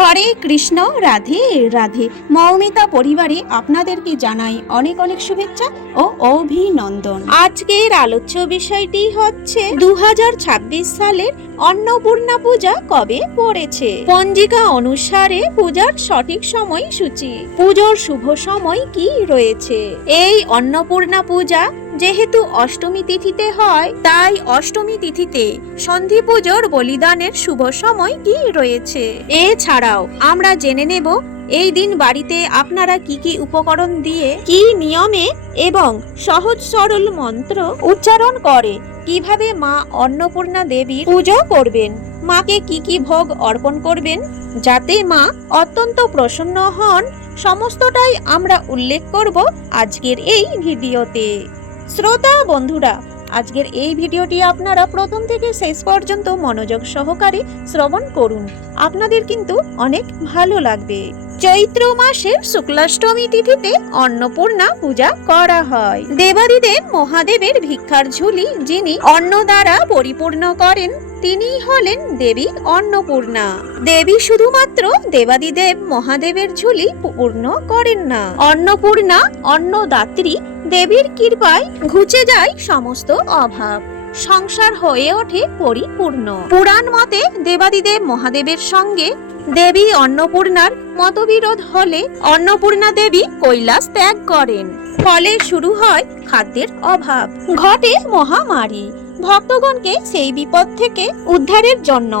হরে কৃষ্ণ, রাধে রাধে। মৌমিতা পরিবারে আপনাদেরকে জানাই অনেক অনেক শুভেচ্ছা ও অভিনন্দন। আজকের আলোচ্য বিষয়টি হচ্ছে 2026 সালের অন্নপূর্ণা পূজা কবে পড়েছে। পঞ্জিকা অনুসারে পূজার সঠিক সময়সূচি, পুজোর শুভ সময় কি রয়েছে। এই অন্নপূর্ণা পূজা যেহেতু অষ্টমী তিথিতে হয়, তাই অষ্টমী তিথিতে সন্ধি পুজোর বলিদানের শুভ সময় কি রয়েছে। এছাড়াও আমরা জেনে নেব এই দিন বাড়িতে আপনারা কি কি উপকরণ দিয়ে, কি নিয়মে এবং সহজ সরল মন্ত্র উচ্চারণ করে কিভাবে মা অন্নপূর্ণা দেবীর পুজো করবেন, মাকে কি কি ভোগ অর্পণ করবেন যাতে মা অত্যন্ত প্রসন্ন হন, সমস্তটাই আমরা উল্লেখ করব আজকের এই ভিডিওতে। শ্রোতা বন্ধুরা, আজকের এই ভিডিওটি আপনারা প্রথম থেকে শেষ পর্যন্ত মনোযোগ সহকারে শ্রবণ করুন, আপনাদের কিন্তু অনেক ভালো লাগবে। চৈত্র মাসের শুক্লাষ্টমী তিথিতে অন্নপূর্ণা পূজা করা হয়। দেবাদিদেব মহাদেবের ভিক্ষার ঝুলি যিনি অন্ন দ্বারা পরিপূর্ণ করেন, তিনিই হলেন দেবী অন্নপূর্ণা। দেবী শুধুমাত্র দেবাদিদেব মহাদেবের ঝুলি পূর্ণ করেন না, অন্নপূর্ণা অন্নদাত্রী দেবীর কৃপায় ঘুচে যায় সমস্ত অভাব, সংসার হয়ে ওঠে পরিপূর্ণ। পুরাণ মতে দেবাদিদেব মহাদেবের সঙ্গে দেবী অন্নপূর্ণার মতবিরোধ হলে অন্নপূর্ণা দেবী কৈলাস ত্যাগ করেন, ফলে শুরু হয় খাদ্যের অভাব, ঘটে মহামারী। ভক্তগণকে সেই বিপদ থেকে উদ্ধারের জন্য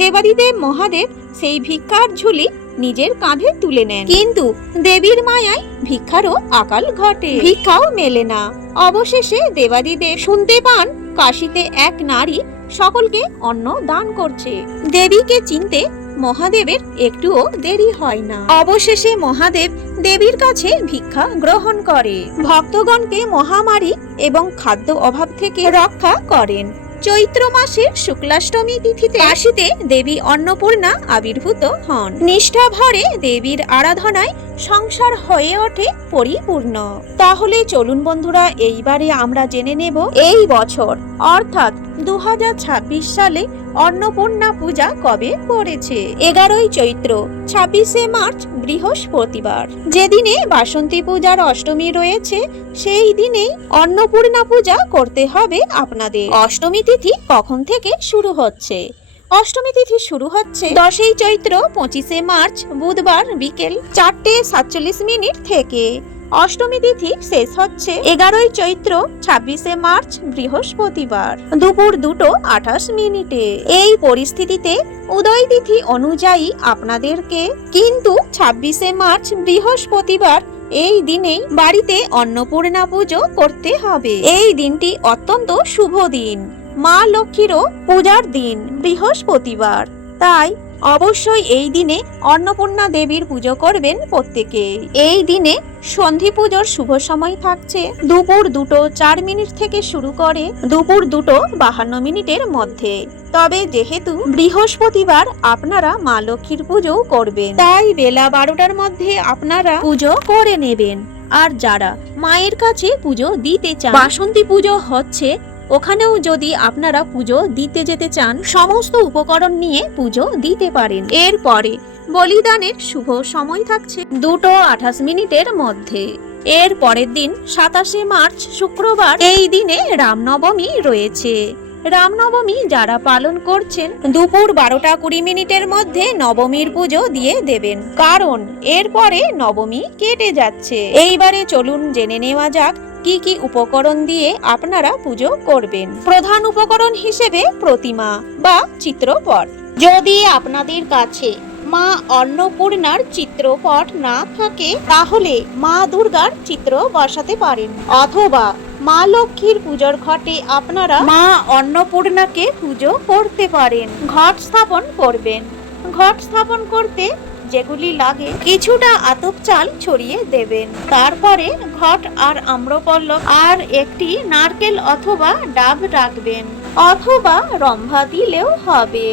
দেবাদিদেব মহাদেব সেই ভিক্ষার ঝুলি নিজের কাঁধে তুলে নেন, কিন্তু দেবীর মায়ায় ভিক্ষারও আকাল ঘটে, ভিক্ষাও মেলে না। অবশেষে দেবাদিদেব শুনতে পান কাশীতে এক নারী সকলকে অন্ন দান করছে। দেবীকে চিনতে মহাদেবের একটুও দেরি হয় না। অবশেষে মহাদেব দেবীর কাছে ভিক্ষা গ্রহণ করে ভক্তগণকে মহামারী এবং খাদ্য অভাব থেকে রক্ষা করেন। চৈত্র মাসের শুক্লাষ্টমী তিথিতে কাশীতে দেবী অন্নপূর্ণা আবির্ভূত হন। নিষ্ঠা ভরে দেবীর আরাধনায় সংসার হয়ে ওঠে পরিপূর্ণ। তাহলে চলুন বন্ধুরা, এইবারে আমরা জেনে নেব এই বছর অর্থাৎ 2026 সালে অন্নপূর্ণা পূজা কবে পড়েছে। 11ই চৈত্র, 26শে মার্চ বৃহস্পতিবার, যেদিনে বাসন্তী পূজার অষ্টমী রয়েছে, সেই দিনেই অন্নপূর্ণা পূজা করতে হবে আপনাদের। অষ্টমী তিথি কখন থেকে শুরু হচ্ছে? অষ্টমী তিথি শুরু হচ্ছে 10ই চৈত্র 25শে মার্চ বুধবার বিকেল 4:47 থেকে। অষ্টমী তিথি শেষ হচ্ছে 11ই চৈত্র 26শে মার্চ বৃহস্পতিবার দুপুর 2:28। এই পরিস্থিতিতে উদয় তিথি অনুযায়ী আপনাদেরকে কিন্তু 26শে মার্চ বৃহস্পতিবার এই দিনেই বাড়িতে অন্নপূর্ণা পুজো করতে হবে। এই দিনটি অত্যন্ত শুভ দিন, মা লক্ষ্মীরও পূজার দিন বৃহস্পতিবার, তাই অবশ্যই এই দিনে অন্নপূর্ণা দেবীর পুজো করবেন প্রত্যেকে। এই দিনে সন্ধি পুজোর শুভ সময় থাকছে দুপুর 2:04 থেকে শুরু করে দুপুর 2:52 মধ্যে। তবে যেহেতু বৃহস্পতিবার আপনারা মা লক্ষ্মীর পুজো করবেন, তাই বেলা 12টার মধ্যে আপনারা পুজো করে নেবেন। আর যারা মায়ের কাছে পুজো দিতে চান, বাসন্তী পুজো হচ্ছে, ওখানেও যদি আপনারা পুজো দিতে যেতে চান, সমস্ত উপকরণ নিয়ে পুজো দিতে পারেন। এরপরে বলিদানের শুভ সময় থাকছে 2:28 মধ্যে। এর পরের দিন 27শে মার্চ শুক্রবার, এই দিনে রামনবমী রয়েছে। রামনবমী যারা পালন করছেন দুপুর 12:20 মধ্যে নবমীর পুজো দিয়ে দেবেন, কারণ এরপরে নবমী কেটে যাচ্ছে। এইবারে চলুন জেনে নেওয়া যাক কি কি উপকরণ দিয়ে আপনারা পুজো করবেন। প্রধান উপকরণ হিসেবে প্রতিমা বা চিত্রপট। যদি আপনাদের কাছে মা অন্নপূর্ণার চিত্রপট না থাকে, তাহলে মা দুর্গার চিত্র বসাতে পারেন, অথবা মা লক্ষ্মীর পুজোর ঘটে আপনারা মা অন্নপূর্ণাকে পুজো করতে পারেন। ঘট স্থাপন করবেন। ঘট স্থাপন করতে যেগুলি লাগে, কিছুটা আতপ চাল ছড়িয়ে দেবেন, তারপরে ঘট আর আম্রপল্লব আর একটি নারকেল অথবা ডাব রাখবেন, অথবা রম্ভা দিলেও হবে।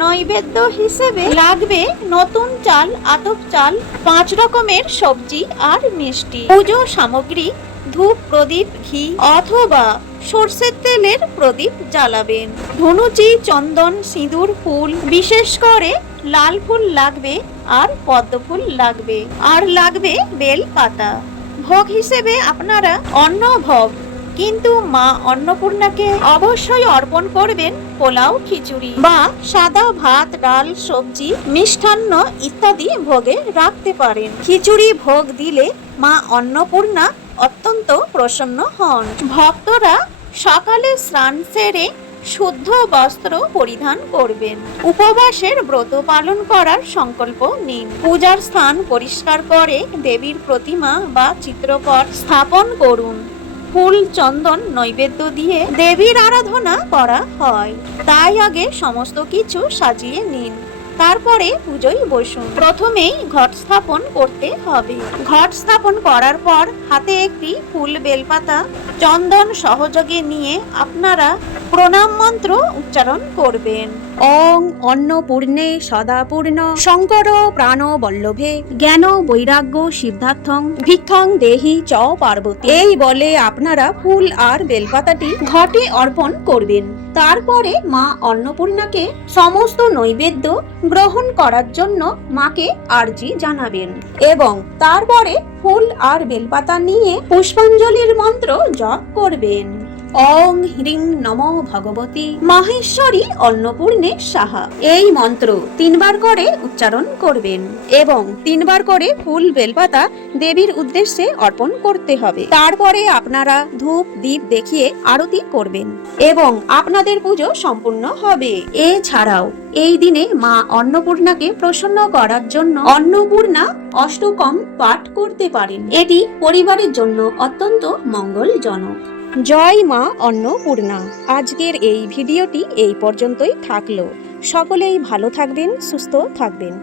নৈবেদ্য হিসেবে লাগবে নতুন চাল, আতপ চাল, 5 রকমের সবজি আর মিষ্টি। পুজো সামগ্রী ধূপ প্রদীপ ঘি অথবা সর্ষের তেলের প্রদীপ জ্বালাবেন। ধনুচি চন্দন সিঁদুর ফুল, বিশেষ করে লাল ফুল লাগবে আর পদ্ম ফুল লাগবে, আর লাগবে বেল পাতা। ভোগ হিসেবে আপনারা অন্ন ভোগ, কিন্তু মা অন্নপূর্ণাকে অবশ্যই অর্পণ করবেন পোলাও খিচুড়ি বা সাদা ভাত ডাল সবজি মিষ্টান্ন ইত্যাদি ভোগে রাখতে পারেন। খিচুড়ি ভোগ দিলে মা অন্নপূর্ণা অত্যন্ত প্রসন্ন হন। ভক্তরা সকালে স্নান সেরে শুদ্ধ বস্ত্র পরিধান করবেন। উপবাসের ব্রত পালন করার সংকল্প নিন। পূজার স্থান পরিষ্কার করে দেবীর প্রতিমা বা চিত্রপট স্থাপন করুন। ফুল চন্দন নৈবেদ্য দিয়ে দেবীর আরাধনা করা হয়, তাই আগে সমস্ত কিছু সাজিয়ে নিন, তারপরে পুজোয় বসুন। প্রথমেই ঘট স্থাপন করতে হবে। ঘট স্থাপন করার পর হাতে একটি ফুল বেলপাতা চন্দন সহযোগে নিয়ে আপনারা প্রণাম মন্ত্র উচ্চারণ করবেন। ওং অন্নপূর্ণে সদাপূর্ণ শঙ্কর প্রাণ বল্লভে জ্ঞান বৈরাগ্য সিদ্ধার্থং ভিক্ষাং দেহি চ পার্বতী। এই বলে আপনারা ফুল আর বেলপাতাটি ঘটে অর্পণ করবেন। তারপরে মা অন্নপূর্ণাকে সমস্ত নৈবেদ্য গ্রহণ করার জন্য মাকে আর্জি জানাবেন এবং তারপরে ফুল আর বেলপাতা নিয়ে পুষ্পাঞ্জলির মন্ত্র জপ করবেন। ওং হ্রিং নমো ভগবতী মাহেশ্বরী অন্নপূর্ণে সাহা। এই মন্ত্র 3 বার করে উচ্চারণ করবেন এবং 3 বার করে ফুল বেলপাতা দেবীর উদ্দেশ্যে অর্পণ করতে হবে। তারপরে আপনারা ধূপ দীপ দেখিয়ে আরতি করবেন এবং আপনাদের পুজো সম্পূর্ণ হবে। এছাড়াও এই দিনে মা অন্নপূর্ণাকে প্রসন্ন করার জন্য অন্নপূর্ণা অষ্টকম পাঠ করতে পারেন। এটি পরিবারের জন্য অত্যন্ত মঙ্গলজনক। জয় মা অন্নপূর্ণা। আজকের এই ভিডিওটি এই পর্যন্তই থাকলো। সকলেই ভালো থাকবেন, সুস্থ থাকবেন।